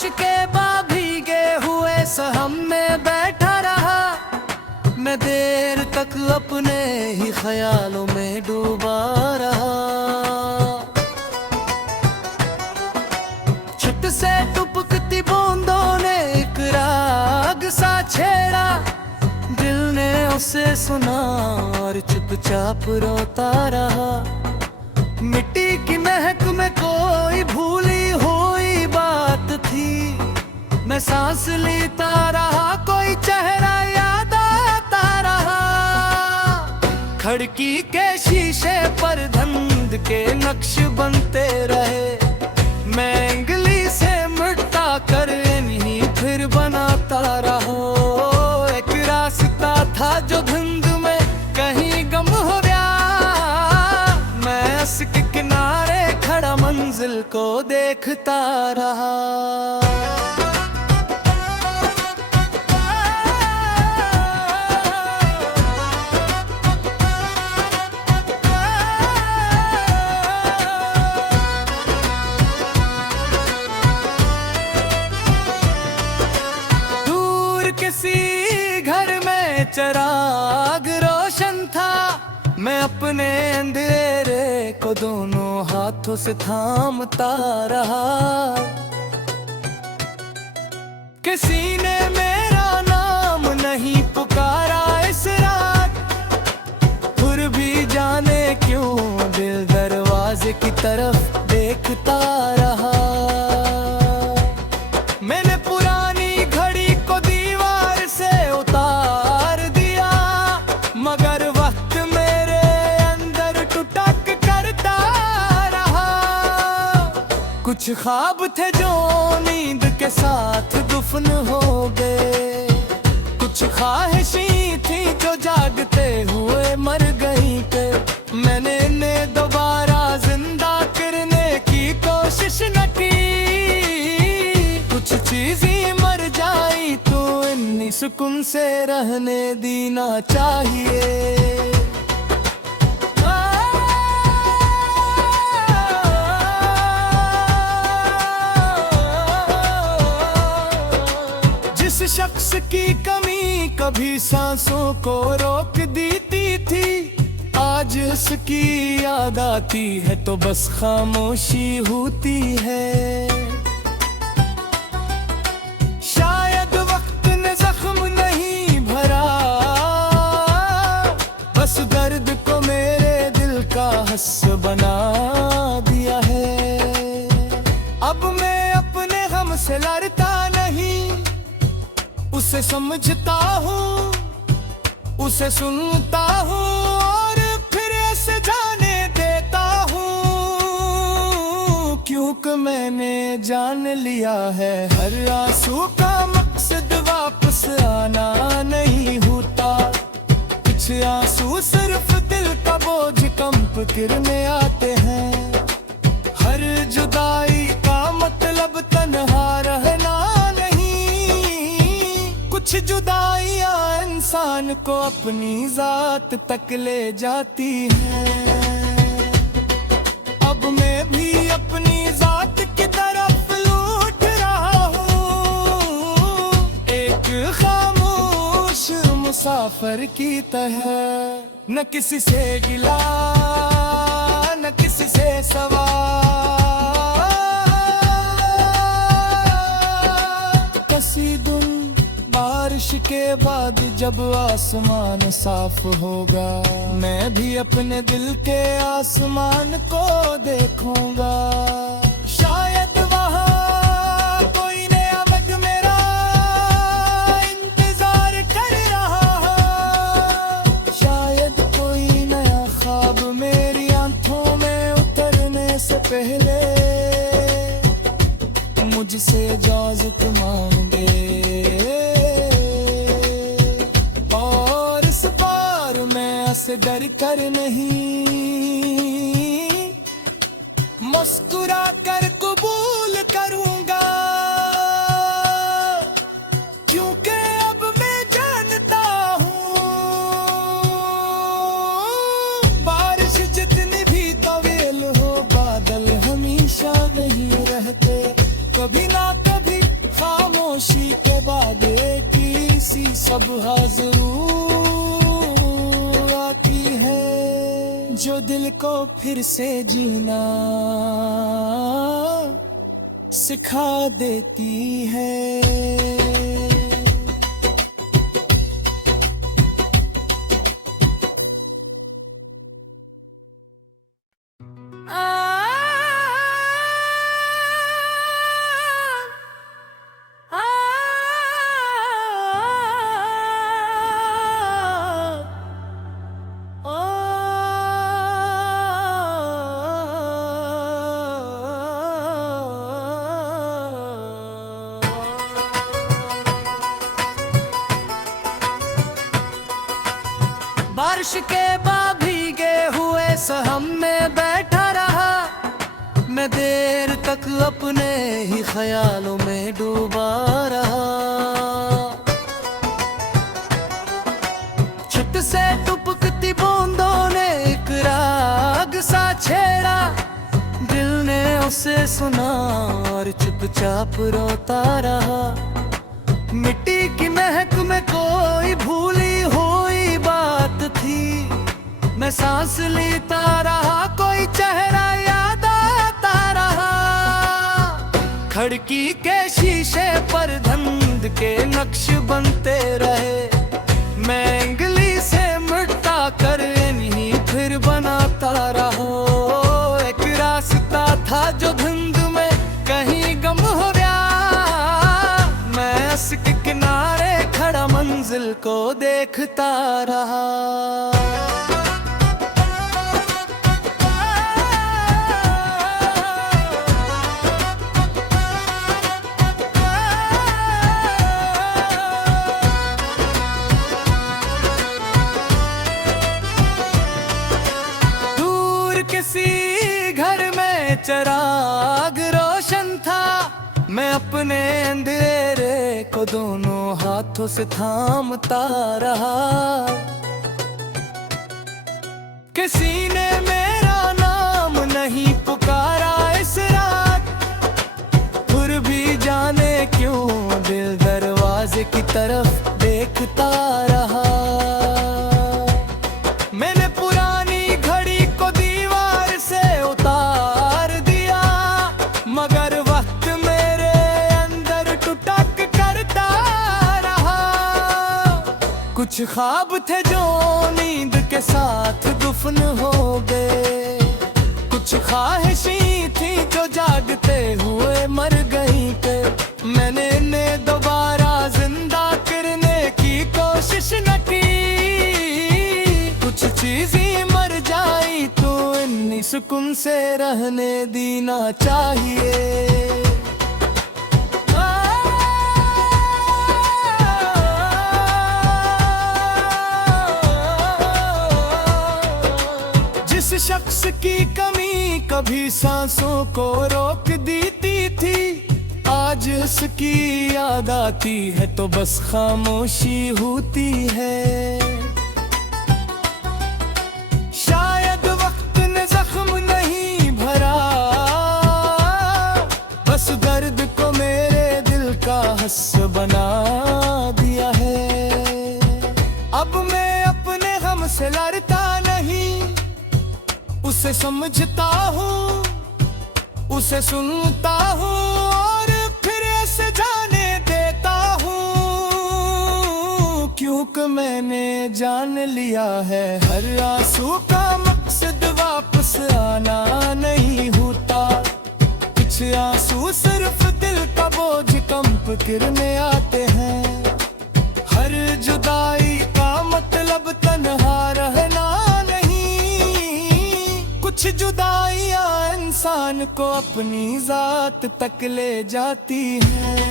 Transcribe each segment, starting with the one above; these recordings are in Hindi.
बारिश के बाद भीगे हुए सहम में बैठा रहा, मैं देर तक अपने ही ख्यालों में डूबा रहा। छत से टपकती बूंदों ने एक राग सा छेड़ा, दिल ने उसे सुना और चुपचाप रोता रहा। मिट्टी की महक में कोई भूली हुई बात थी, मैं सांस लेता रहा, कोई चेहरा याद आता रहा। खिड़की के शीशे पर धुंध के नक्श बनते रहे, मैं उंगली से मिटा कर नहीं फिर बनाता रहा। एक रास्ता था जो धुंध में कहीं गुम हो गया, मैं उसके किनारे खड़ा मंजिल को देखता रहा। किसी घर में चिराग रोशन था, मैं अपने अंधेरे को दोनों हाथों से थामता रहा। किसी ने मेरा नाम नहीं पुकारा इस रात, फिर भी जाने क्यों दिल दरवाजे की तरफ देखता रहा। मैंने पुरानी घड़ी को दीवार से उतार दिया, मगर वक्त मेरे अंदर टुटक करता रहा। कुछ ख्वाब थे जो नींद के साथ दफन हो गए, कुछ ख्वाहिशें थी जो जागते हुए मर गई। मैंने इन्हें दोबारा जिंदा करने की कोशिश न की, कुछ चीजें मर जाई तो इन्हीं सुकून से रहने देना चाहिए। जिस शख्स की कमी कभी सांसों को रोक देती थी, आज उसकी याद आती है तो बस खामोशी होती है। शायद वक्त ने जख्म नहीं भरा, बस दर्द को मेरे दिल का हस्स बना दिया है। अब मैं अपने गम से लड़ता नहीं, उसे समझता हूँ, उसे सुनता हूँ और फिर ऐसे जाने देता हूँ, क्योंकि मैंने जान लिया है हर आंसू का मकसद वापस आना नहीं होता। कुछ आंसू सिर्फ दिल का बोझ कम करने आते हैं, हर जुदाई का मतलब तन्हा रहना नहीं। कुछ जुदाइयां इंसान को अपनी जात तक ले जाती हैं। अब मैं भी अपनी जात की तरफ लौट रहा हूँ, एक खामोश मुसाफिर की तरह, न किसी से गिला न किसी से सवाल। कसीदुन बारिश के बाद जब आसमान साफ होगा, मैं भी अपने दिल के आसमान को देखूंगा। शायद वहाँ कोई नया मग मेरा इंतजार कर रहा हो, शायद कोई नया ख्वाब मेरी आंखों में उतरने से पहले मुझसे इजाजत मांगे। से डर कर नहीं, मुस्कुरा कर कबूल करूंगा, क्योंकि अब मैं जानता हूँ बारिश जितनी भी तवील हो, बादल हमेशा नहीं रहते, कभी ना कभी सब हाज़िर आती है, जो दिल को फिर से जीना सिखा देती है। बारिश के बाद भीगे हुए सहम में बैठा रहा, मैं देर तक अपने ही ख्यालों में डूबा रहा। छत से टपकती बूंदों ने एक राग सा छेड़ा, दिल ने उसे सुना और चुपचाप रोता रहा। मिट्टी की महक में कोई भूली हुई बात थी, मैं सांस लेता रहा, कोई चेहरा याद आता रहा। खिड़की के शीशे पर धुंध के नक्श बनते रहे, मैं उंगली से मिटा कर इन्हीं फिर बनाता रहा। एक रास्ता था जो धुंध में कहीं गम हो गया, मैं उसके किनारे खड़ा मंजिल को देखता रहा। किसी घर में चिराग रोशन था, मैं अपने अंधेरे को दोनों हाथों से थामता रहा। किसी ने मेरा नाम नहीं पुकारा इस रात, फिर भी जाने क्यों दिल दरवाजे की तरफ देखता रहा। मैंने पुरानी घड़ी को दीवार से उतार दिया, मगर वक्त मेरे अंदर टुटक करता रहा। कुछ ख्वाब थे जो नींद के साथ दफन हो गए, कुछ ख्वाहिशें थी जो जागते हुए मर गई थे। मैंने इन्हें दोबारा जिंदा करने की कोशिश न की, कुछ चीजें मर जाई तो इन्हीं सुकून से रहने देना चाहिए। जिस शख्स की कमी कभी सांसों को रोक देती थी, आज उसकी याद आती है तो बस खामोशी होती है। शायद वक्त ने जख्म नहीं भरा, बस दर्द को मेरे दिल का हिस्सा बना दिया है। अब मैं अपने गम से लड़ता नहीं, उसे समझता हूँ, उसे सुनता हूँ और फिर ऐसे जाने देता हूँ, क्योंकि मैंने जान लिया है हर आंसू का मकसद वापस आना नहीं होता। कुछ आंसू सिर्फ दिल का बोझ कम करने आते हैं, हर जुदाई का मतलब तन्हा रहना नहीं। कुछ जुदाइयां इंसान को अपनी जात तक ले जाती हैं।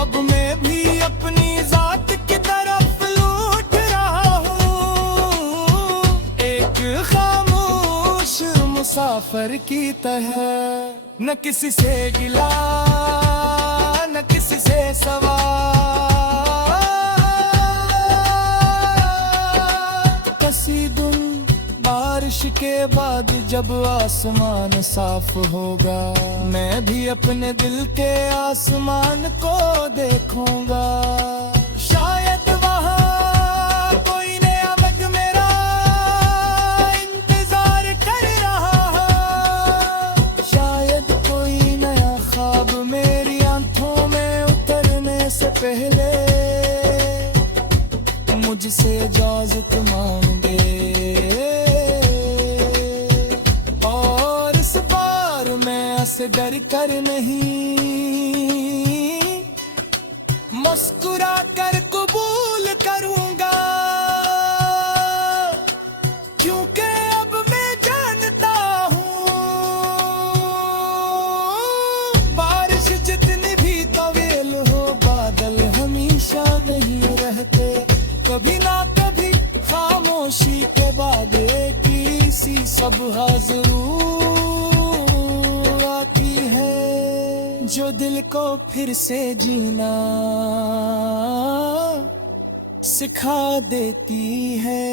अब मैं भी अपनी जात की तरफ लौट रहा हूँ, एक खामोश मुसाफिर की तरह, न किसी से गिला न किसी से सवाल। कसीदुन बारिश के बाद जब आसमान साफ होगा, मैं भी अपने दिल के आसमान को देखूंगा। मेरे, मुझसे इजाजत मांगे। और इस बार मैं ऐसे डर कर नहीं, मुस्कुरा कर कबूल करूंगा, क्योंकि अब मैं जानता हूँ बारिश जितनी भी तवील हो, बादल हमेशा नहीं रहते। कभी ना कभी खामोशी के बाद एक सी सबहा जरूर आती है, जो दिल को फिर से जीना सिखा देती है।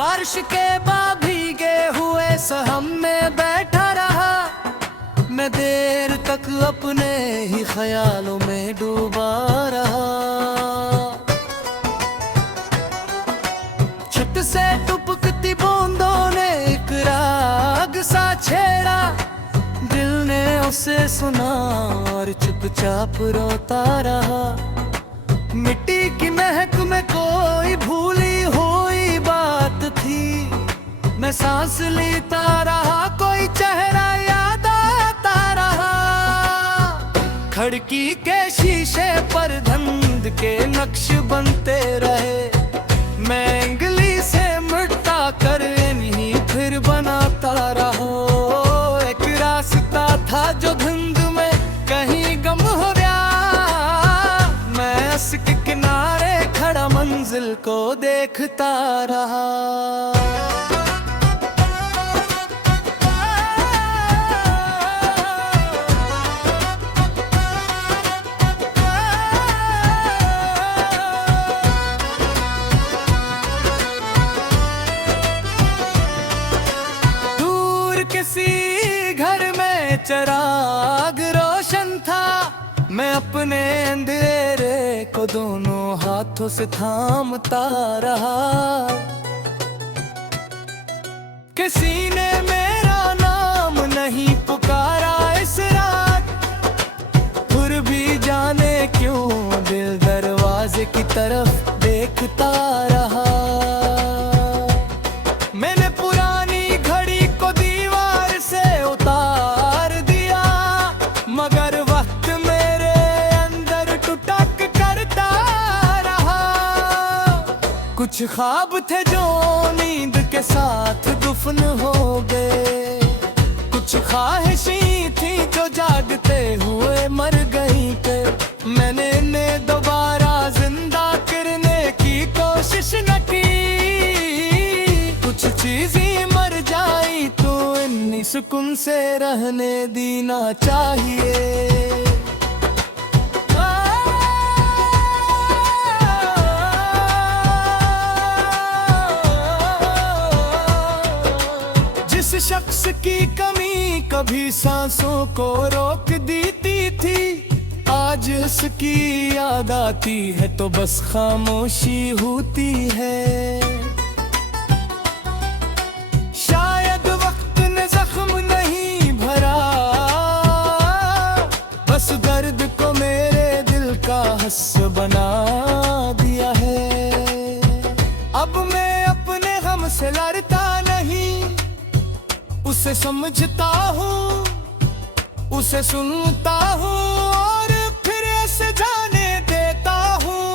बारिश के बाद भीगे हुए सहम में बैठा रहा, मैं देर तक अपने ही ख्यालों में डूबा रहा। छत से टपकती बूंदों ने एक राग सा छेड़ा, दिल ने उसे सुना और चुपचाप रोता रहा। मिट्टी की महक में कोई भूली हुई बात थी, मैं सांस लेता रहा, कोई चेहरा याद आता रहा। खिड़की के शीशे पर धुंध के नक्श बनते रहे, मैं उंगली से मिटा कर इन्हीं फिर बनाता रहा। एक रास्ता था जो धुंध में कहीं गम हो गया, मैं उसके किनारे खड़ा मंजिल को देखता रहा। किसी घर में चिराग रोशन था, मैं अपने अंधेरे को दोनों हाथों से थामता रहा। किसी ने मेरा नाम नहीं पुकारा इस रात, फिर भी जाने क्यों दिल दरवाजे की तरफ देखता रहा। मैंने पुरानी घड़ी को दीवार से उतार दिया, मगर वक्त मेरे अंदर टुटक करता रहा। कुछ ख्वाब थे जो नींद के साथ दफन हो गए, कुछ ख्वाहिशें थी जो जागते हुए मर गई पे। मैंने इन्हें दोबारा जिंदा करने की कोशिश न की, कुछ चीजें मर जाई तो इन्हीं सुकून से रहने देना चाहिए। जिस शख्स की कमी कभी सांसों को रोक देती थी, आज उसकी याद आती है तो बस खामोशी होती है। शायद वक्त ने जख्म नहीं भरा, बस दर्द को मेरे दिल का हिस्सा बना दिया है। अब मैं अपने गम से लड़ता नहीं, उसे समझता हूँ, उसे सुनता हूँ और फिर ऐसे जाने देता हूँ,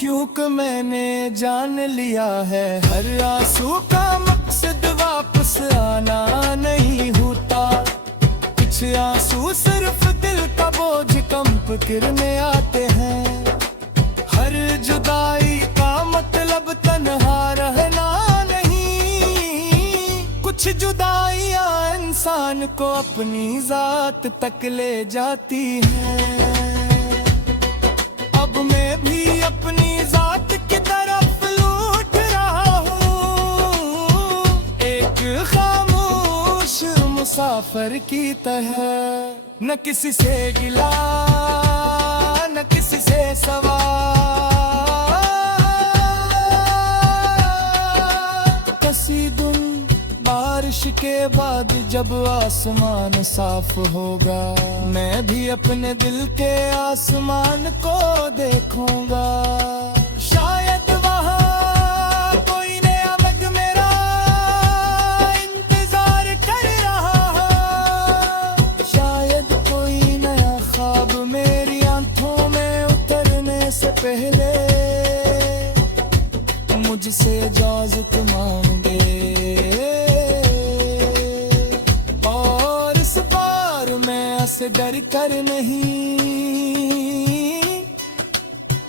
क्योंकि मैंने जान लिया है हर आंसू का मकसद वापस आना नहीं होता। कुछ आंसू सिर्फ दिल का बोझ कम करने आते हैं, हर जुदाई का मतलब तन्हा रहना नहीं। कुछ जुदाइयां इंसान को अपनी जात तक ले जाती है। अब मैं भी अपनी जात की तरफ लौट रहा हूँ, एक खामोश मुसाफिर की तरह। न किसी से गिला न किसी से सवाल, कसीदुन बारिश के बाद जब आसमान साफ होगा, मैं भी अपने दिल के आसमान को देखूंगा। शायद वहाँ कोई नया मग मेरा इंतजार कर रहा हो, शायद कोई नया ख्वाब मेरी आंखों में उतरने से पहले मुझसे इजाजत मांगे। और इस बार मैं ऐसे डर कर नहीं,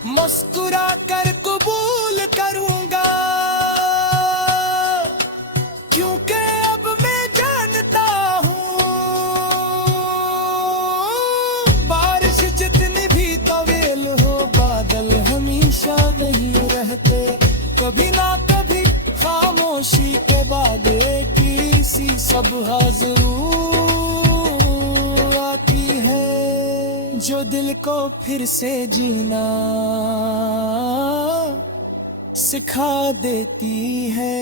मुस्कुरा कर कबूल करूंगा, क्योंकि अब मैं जानता हूँ बारिश जितनी भी तवील हो, बादल हमेशा नहीं रहते। कभी ना कभी खामोशी के बाद एक सी सबहा जरूर आती है, जो दिल को फिर से जीना सिखा देती है।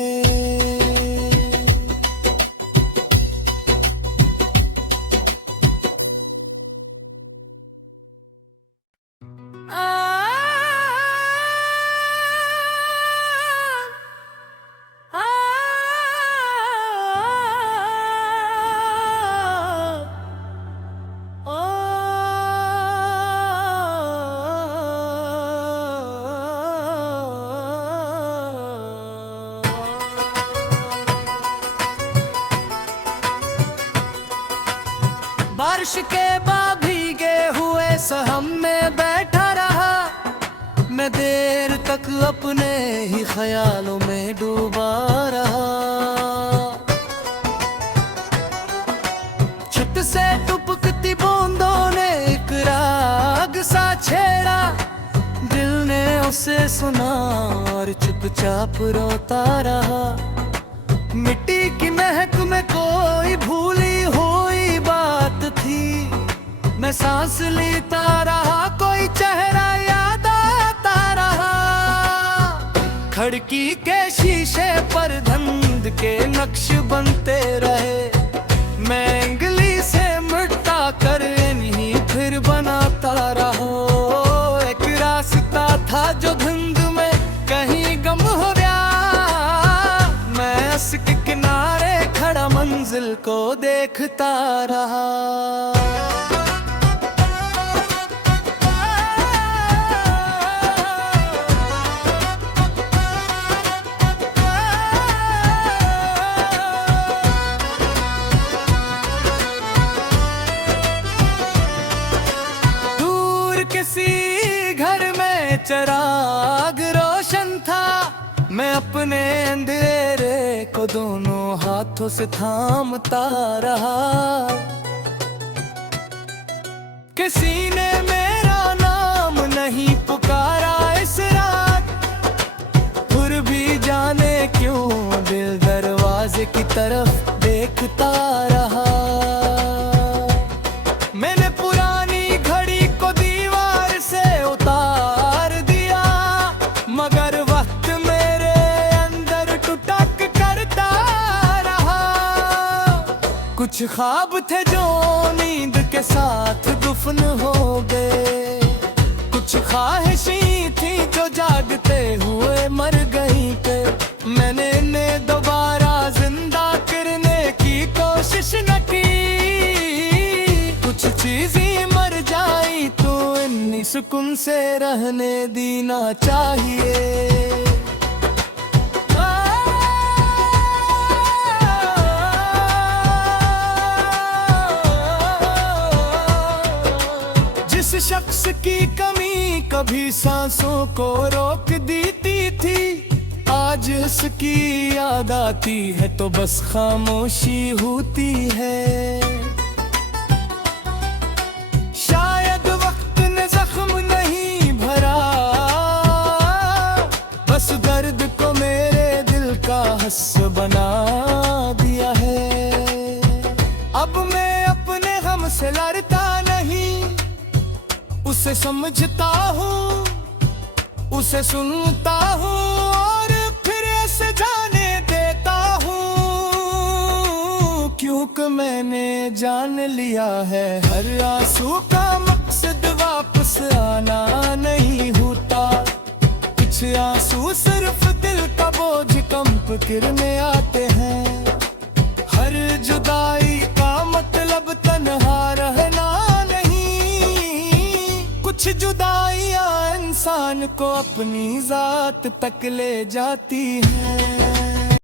बारिश के बाद भीगे हुए सहम में बैठा रहा, मैं देर तक अपने ही ख्यालों में डूबा रहा। छत से टपकती बूंदों ने एक राग सा छेड़ा, दिल ने उसे सुना और चुपचाप रोता रहा। मिट्टी की महक में कोई भूली हुई बात थी, मैं सांस लेता रहा, कोई चेहरा याद आता रहा। खिड़की के शीशे पर धुंध के नक्श बनते रहे, मैं उंगली से मिटा कर नहीं फिर बनाता रहा। एक रास्ता था जो धुंध में कहीं गम हो गया, मैं उसके किनारे खड़ा मंजिल को देखता रहा। दूर किसी घर में चिराग रोशन था, मैं अपने अंधेरे को दोनों हाथों से थामता रहा। किसी ने मेरा नाम नहीं पुकारा इस रात, फिर भी जाने क्यों दिल दरवाजे की तरफ देखता रहा। मैंने पुरानी घड़ी को दीवार से उतार दिया, मगर वक्त मेरे अंदर टुटक करता रहा। कुछ ख्वाब थे जो नींद के साथ दफन हो गए, कुछ ख्वाहिशें थी जो जागते हुए मर गई पे। मैंने इन्हें दोबारा जिंदा करने की कोशिश न की, कुछ चीजें मर जाई तो इन्हीं सुकून से रहने देना चाहिए। जिस शख्स की कमी कभी सांसों को रोक देती थी, आज इसकी याद आती है तो बस खामोशी होती है। शायद वक्त ने जख्म नहीं भरा, बस दर्द को मेरे दिल का हस बना दिया है। अब मैं अपने गम से लड़ता नहीं, उसे समझता हूँ, उसे सुनता हूँ और फिर ऐसे जाने देता हूँ, क्योंकि मैंने जान लिया है हर आंसू का मकसद वापस आना नहीं होता। कुछ आंसू सिर्फ दिल का बोझ कम करने आते हैं। हर जुदाई का मतलब तन्हा रहना नहीं, कुछ जुदाइयां इंसान को अपनी जात तक ले जाती हैं।